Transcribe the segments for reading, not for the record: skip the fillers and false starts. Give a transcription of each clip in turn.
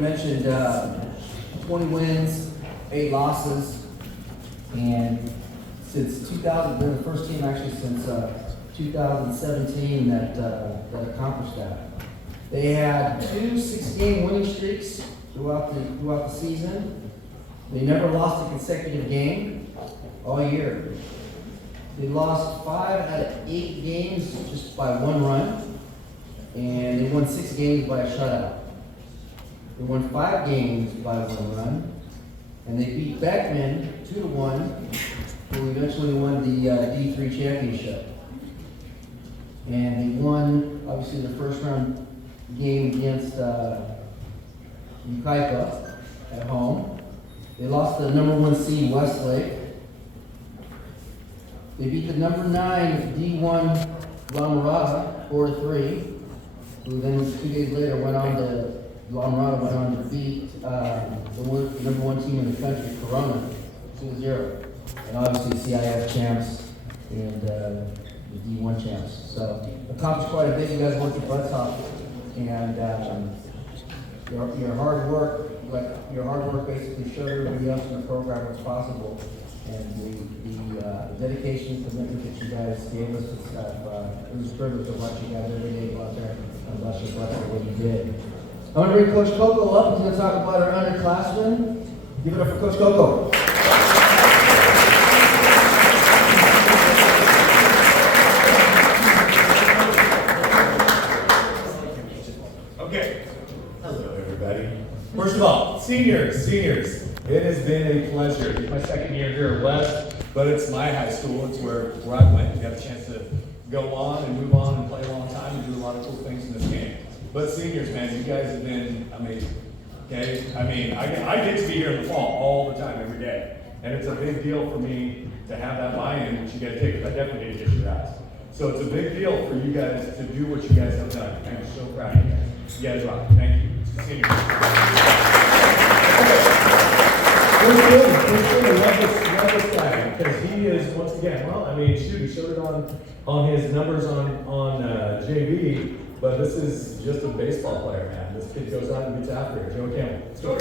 mentioned, 20 wins, 8 losses, and since 2000, they're the first team actually since 2017 that accomplished that. They had 2 6-game winning streaks throughout the season. They never lost a consecutive game all year. They lost 5 out of 8 games just by 1 run, and they won 6 games by a shutout. They won 5 games by 1 run, and they beat Beckman 2-1, who eventually won the D3 championship. And they won, obviously, the first round game against Ukaipa at home. They lost the number 1 seed Westlake. They beat the number 9 D1 La Mirada 4-3, who then 2 days later La Mirada went on to beat the number 1 team in the country, Corona, 2-0. And obviously CIF champs and the D1 champs. So accomplished quite a bit. You guys worked your butts off, and your hard work basically showed everybody else in the program what's possible. And the dedication and commitment that you guys gave us, it was a privilege to watch you guys every day go out there and bless your butts for what you did. I'm going to bring Coach Coco up. He's going to talk about our underclassmen. Give it up for Coach Coco. Okay. Hello, everybody. First of all, seniors, it has been a pleasure. It's my second year here at West, but it's my high school. It's where I went and got a chance to go on and move on and play a long time and do a lot of cool things in this game. But seniors, man, you guys have been amazing. Okay? I mean, I get to be here in the fall all the time, every day. And it's a big deal for me to have that buy-in, which you guys take. I definitely did get your guys. So it's a big deal for you guys to do what you guys have done. I'm so proud of you guys. You guys rock. Thank you. Seniors. Love this guy, because he is, once again, well, I mean, shoot, he showed it on his numbers on JV, but this is just a baseball player, man. This kid goes out and gets after it. Joe Campbell. Let's go.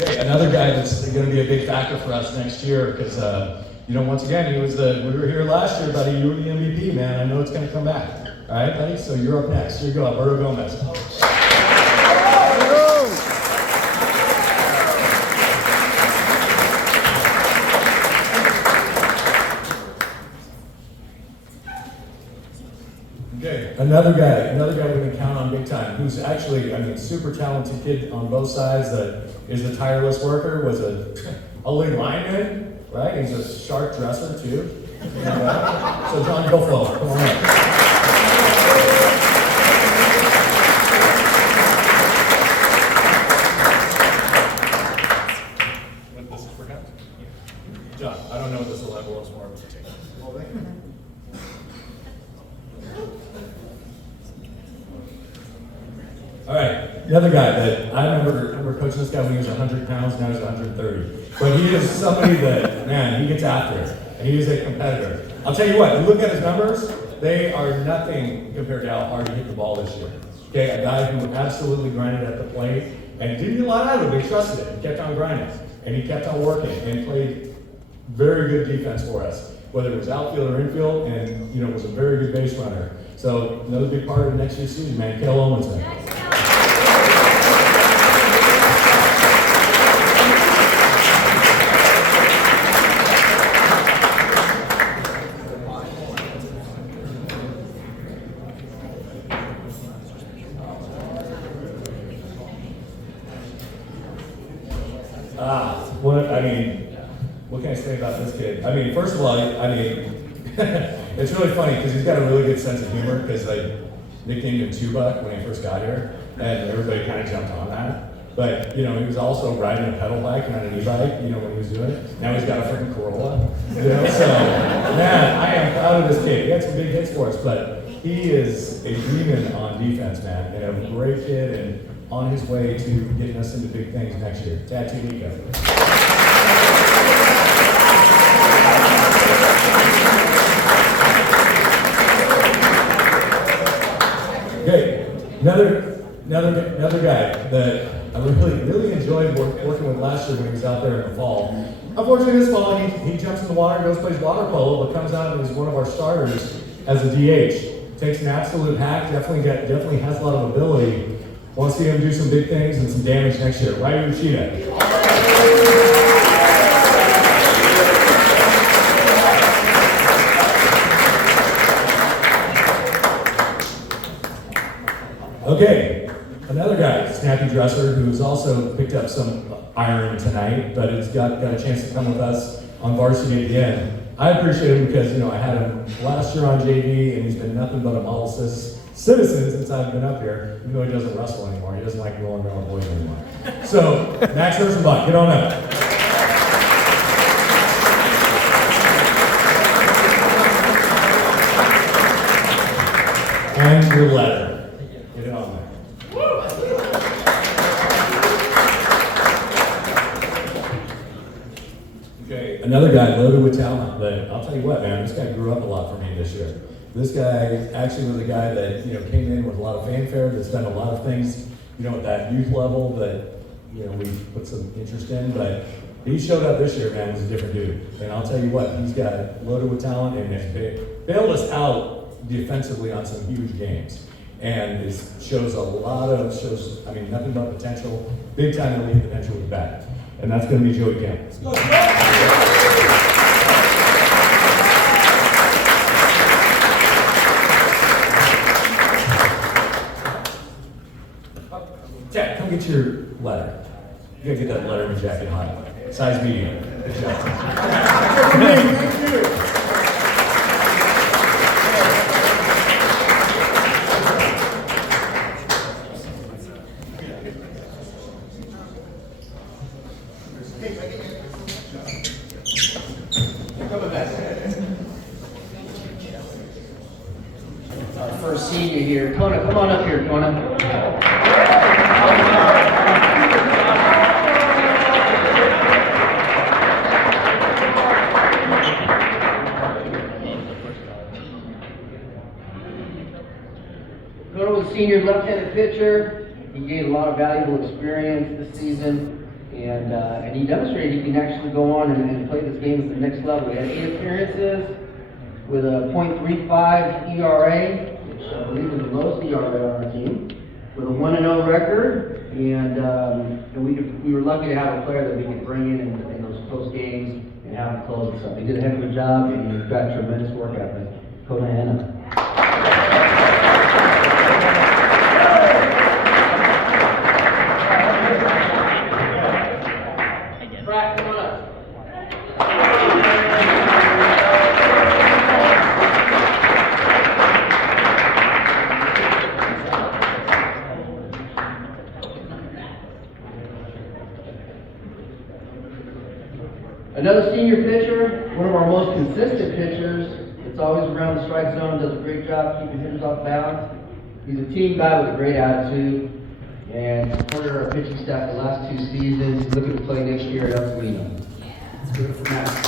Okay, another guy that's going to be a big factor for us next year, because once again, we were here last year, buddy. You were the MVP, man. I know it's going to come back. All right, buddy? So you're up next. Here you go, Alberto Gomez. Okay, another guy we can count on big time, who's actually, super talented kid on both sides, that is a tireless worker, was a league lineman, right? He's a sharp dresser too. So John, go flow. Come on up. This is for him? John, I don't know what this level is for. All right, the other guy that I remember coaching this guy when he was 100 pounds, now he's 130. But he is somebody that, man, he gets after it, and he is a competitor. I'll tell you what, you look at his numbers, they are nothing compared to how hard he hit the ball this year. Okay, a guy who absolutely grinded at the plate, and didn't get a lot out of it, but he trusted it. He kept on grinding, and he kept on working, and played very good defense for us, whether it was outfield or infield, and was a very good base runner. So another big part of next year's season, man, Kale Owens, man. What can I say about this kid? First of all, it's really funny because he's got a really good sense of humor, because they nicknamed him Tuba when he first got here, and everybody kind of jumped on that. But, he was also riding a pedal bike and on an e-bike, when he was doing it. Now he's got a freaking Corolla, So, man, I am proud of this kid. He had some big hits for us, but he is a demon on defense, man, and a great kid, and on his way to getting us into big things next year. Tattoo Nico. another guy that I really enjoyed working with last year when he was out there in the fall. Unfortunately, this fall he jumps in the water, goes plays water polo, but comes out and is one of our starters as a DH. Takes an absolute hack. Definitely has a lot of ability. Want to see him do some big things and some damage next year. Right, Ruchita? Okay, another guy, Snappy Dresser, who's also picked up some iron tonight, but has got a chance to come with us on varsity again. I appreciate him because, I had him last year on JV, and he's been nothing but a model citizen since I've been up here, even though he doesn't wrestle anymore. He doesn't like rolling around with boys anymore. So, Max Hersenbach, get on up. And your letter. Get it on there. Okay, another guy loaded with talent, but I'll tell you what, man, this guy grew up a lot for me this year. This guy actually was a guy that, came in with a lot of fanfare, that's done a lot of things, at that youth level that, we put some interest in, but he showed up this year, man, as a different dude. And I'll tell you what, he's got loaded with talent and has bailed us out defensively on some huge games. And shows nothing but potential, big time elite potential with the bat. And that's going to be Joey Campbell. Jack, come get your letter. You gotta get that Letterman jacket on. Size medium. Good job. Thank you. Our first senior here. Kona, come on up here, Kona. Kona was a senior left-handed pitcher. He gained a lot of valuable experience this season, and he demonstrated he can actually go on and play this game at the next level. He had 8 appearances with a .35 ERA, which I believe is the lowest ERA on our team, with a 1-0 record, and we were lucky to have a player that we could bring in those close games and have him close us up. He did a heck of a job, and he's got tremendous work ethic. Kona Hanna. Brad, come on up. Another senior pitcher, one of our most consistent pitchers. It's always around the strike zone, does a great job keeping hitters off balance. He's a team guy with a great attitude, and supported our pitching staff the last 2 seasons. He's looking to play next year at El Camino. Let's give it for Matt.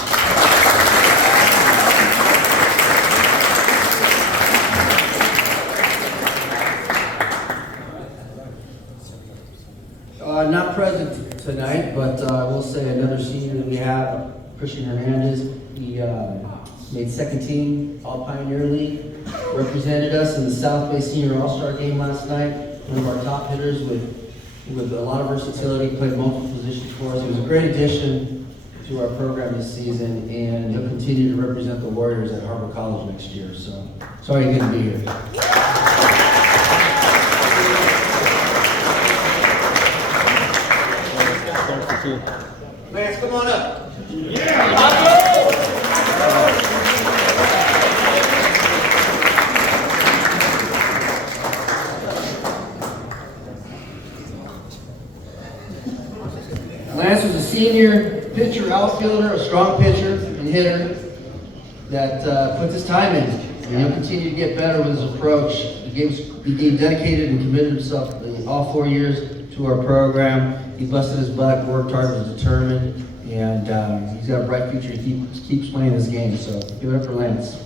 Not present tonight, but I will say another senior that we have, Christian Hernandez. He made second team All Pioneer League, represented us in the South Bay Senior All-Star game last night. One of our top hitters with a lot of versatility, played multiple positions for us. He was a great addition to our program this season, and he'll continue to represent the Warriors at Harbor College next year. So sorry he couldn't be here. Lance, come on up. Lance was a senior pitcher, outfielder, a strong pitcher and hitter that puts his time in, and he'll continue to get better with his approach. He dedicated and committed himself all 4 years to our program. He busted his butt, worked hard, was determined, and he's got a bright future. He keeps playing this game, so give it up for Lance.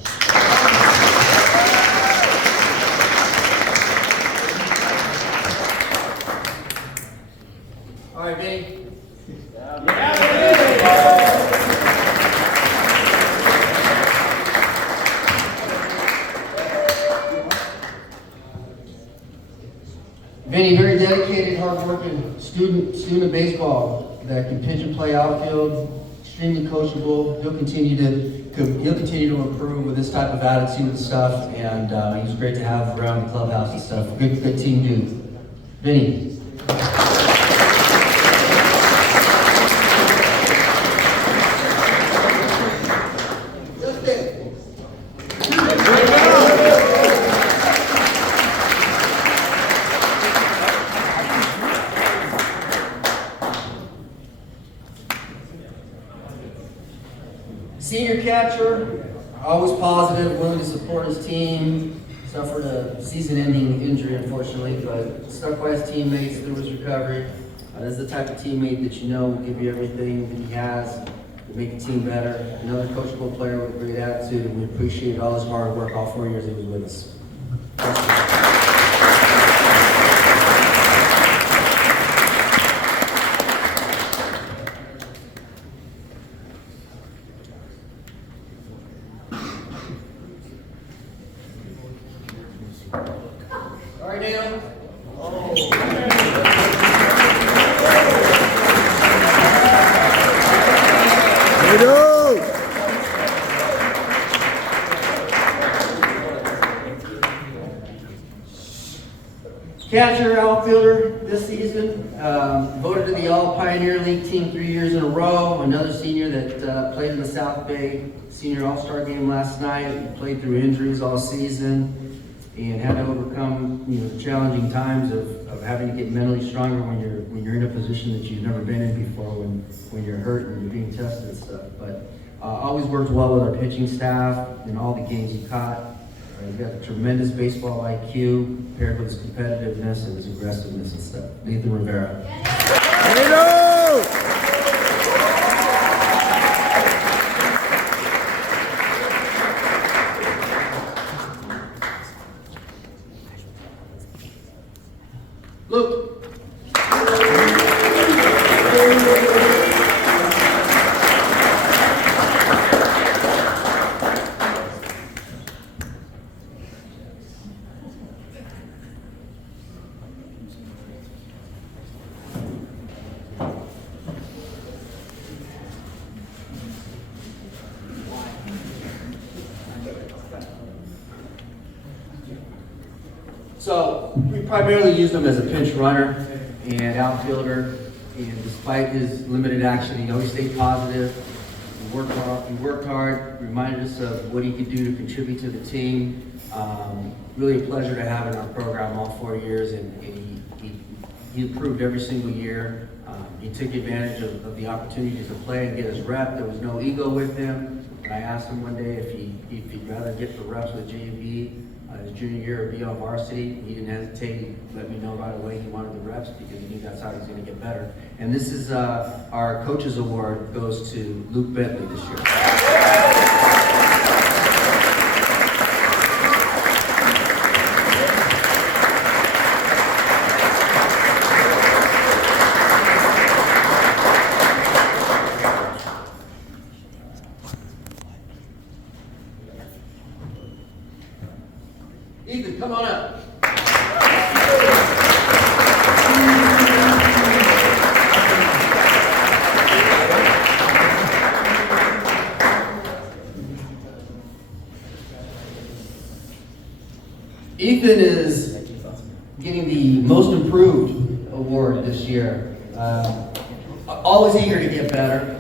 Vinny, very dedicated, hardworking student of baseball that can pitch and play outfield, extremely coachable. He'll continue to improve with this type of attitude and stuff, and he's great to have around the clubhouse and stuff. Good team dude. Vinny. Senior catcher, always positive, willing to support his team. Suffered a season-ending injury, unfortunately, but stuck by his teammates through his recovery. This is the type of teammate that you know will give you everything that he has to make the team better. Another coachable player with a great attitude, and we appreciate all his hard work all 4 years he was with us. All right, Dana. Catcher, outfielder this season, voted to the All-Pioneer League team 3 years in a row. Another senior that played in the South Bay Senior All-Star game last night. He played through injuries all season and had to overcome, challenging times of having to get mentally stronger when you're in a position that you've never been in before, when you're hurt and you're being tested and stuff. But always worked well with our pitching staff in all the games he caught. He's got a tremendous baseball IQ paired with his competitiveness and his aggressiveness and stuff. Nathan Rivera. Luke. So we primarily used him as a pinch runner and outfielder, and despite his limited action, he always stayed positive. He worked hard, reminded us of what he could do to contribute to the team. Really a pleasure to have in our program all 4 years, and he improved every single year. He took advantage of the opportunity to play and get his rep. There was no ego with him. When I asked him one day if he'd rather get the reps with JV his junior year or be on varsity, he didn't hesitate. He let me know right away he wanted the reps because he knew that's how he was going to get better. And this is our coaches award goes to Luke Bentley this year. Ethan, come on up. Ethan is getting the most improved award this year. Always eager to get better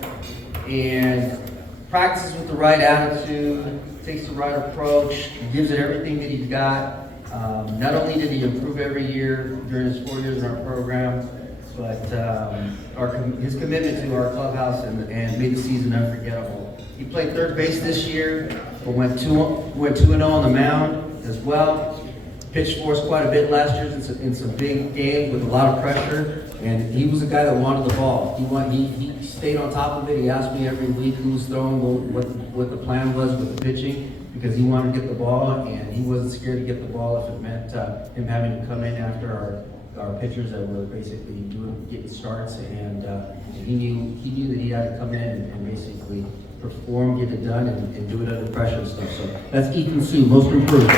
and practices with the right attitude, takes the right approach, gives it everything that he's got. Not only did he improve every year during his 4 years in our program, but his commitment to our clubhouse and made the season unforgettable. He played third base this year, but went 2-0 on the mound as well. Pitched for us quite a bit last year in some big games with a lot of pressure, and he was a guy that wanted the ball. He stayed on top of it. He asked me every week who was throwing, what the plan was with the pitching, because he wanted to get the ball, and he wasn't scared to get the ball if it meant him having to come in after our pitchers that were basically getting starts, and he knew that he had to come in and basically perform, get it done, and do it under pressure and stuff. So that's Ethan Sue, most improved.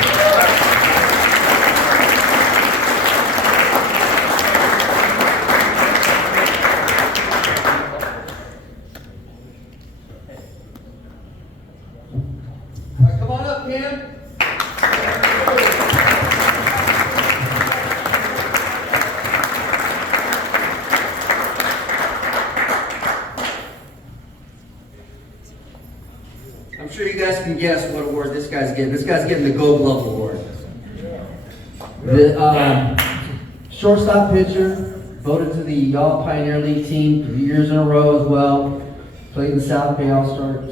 up, Cam. I'm sure you guys can guess what award this guy's getting. This guy's getting the Gold Glove Award. The shortstop pitcher, voted to the All Pioneer League team 3 years in a row as well. Played in the South Bay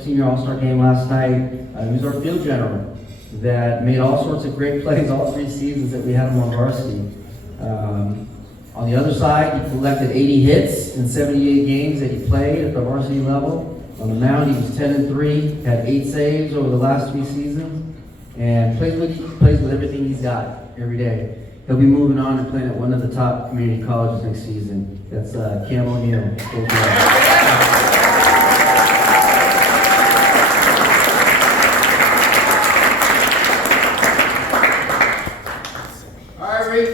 Senior All-Star game last night. He was our field general that made all sorts of great plays all 3 seasons that we had him on varsity. On the other side, he collected 80 hits in 78 games that he played at the varsity level. On the mound, he was 10-3, had 8 saves over the last 3 seasons, and plays with everything he's got every day. He'll be moving on and playing at one of the top community colleges next season. That's Cam O'Neill. All right, Reef.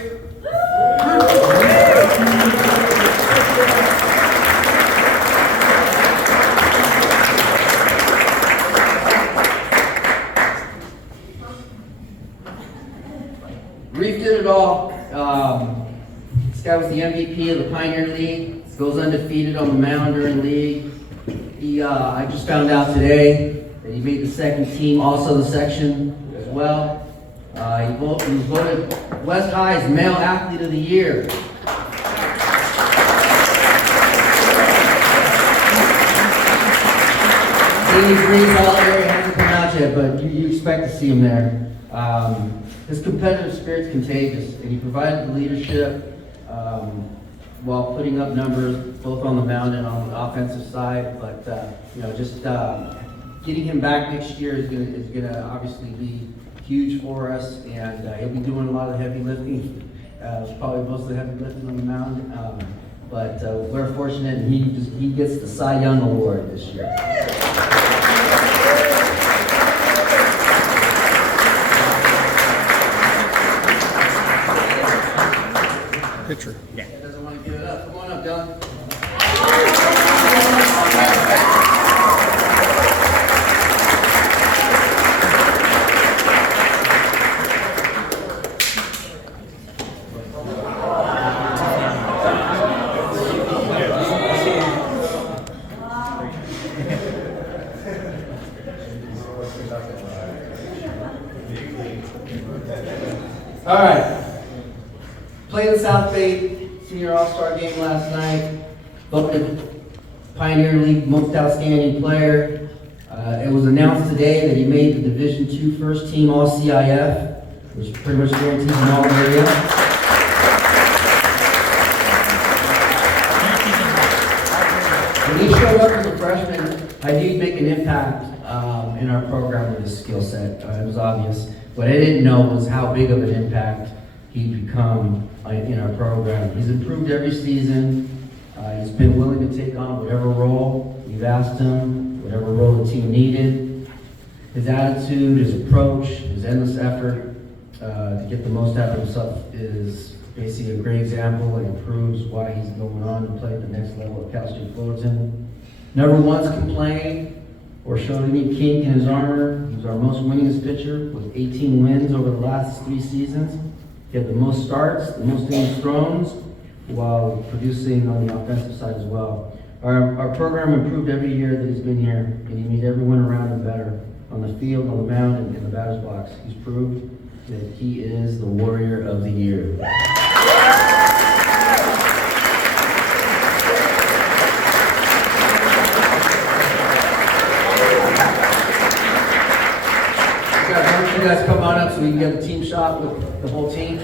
Reef did it all. This guy was the MVP of the Pioneer League. Goes undefeated on the mound during the league. I just found out today that he made the second team, also the section as well. He was voted West High's Male Athlete of the Year. He's Green Hall area, hasn't come out yet, but you expect to see him there. His competitive spirit's contagious, and he provided the leadership while putting up numbers both on the mound and on the offensive side. But just getting him back next year is gonna obviously be huge for us, and he'll be doing a lot of heavy lifting. Probably most of the heavy lifting on the mound. But we're fortunate, and he gets the Cy Young Award this year. Picture. Yeah. Doesn't want to give it up. Come on up, Dylan. All right. Played the South Bay Senior All-Star game last night. Voted Pioneer League Most Outstanding Player. It was announced today that he made the Division II First Team All-CIF, which pretty much guarantees an all-area. When he showed up as a freshman, I knew he'd make an impact in our program with his skill set. It was obvious. What I didn't know was how big of an impact he'd become in our program. He's improved every season. He's been willing to take on whatever role we've asked him, whatever role the team needed. His attitude, his approach, his endless effort to get the most out of himself is basically a great example, and it proves why he's going on to play at the next level at Cal State Fullerton. Never once complained or showed any kink in his armor. He was our most winningest pitcher with 18 wins over the last 3 seasons. He had the most starts, the most innings thrown, while producing on the offensive side as well. Our program improved every year that he's been here, and he made everyone around him better on the field, on the mound, and in the batter's box. He's proved that he is the Warrior of the Year. You guys come on up so we can get a team shot with the whole team.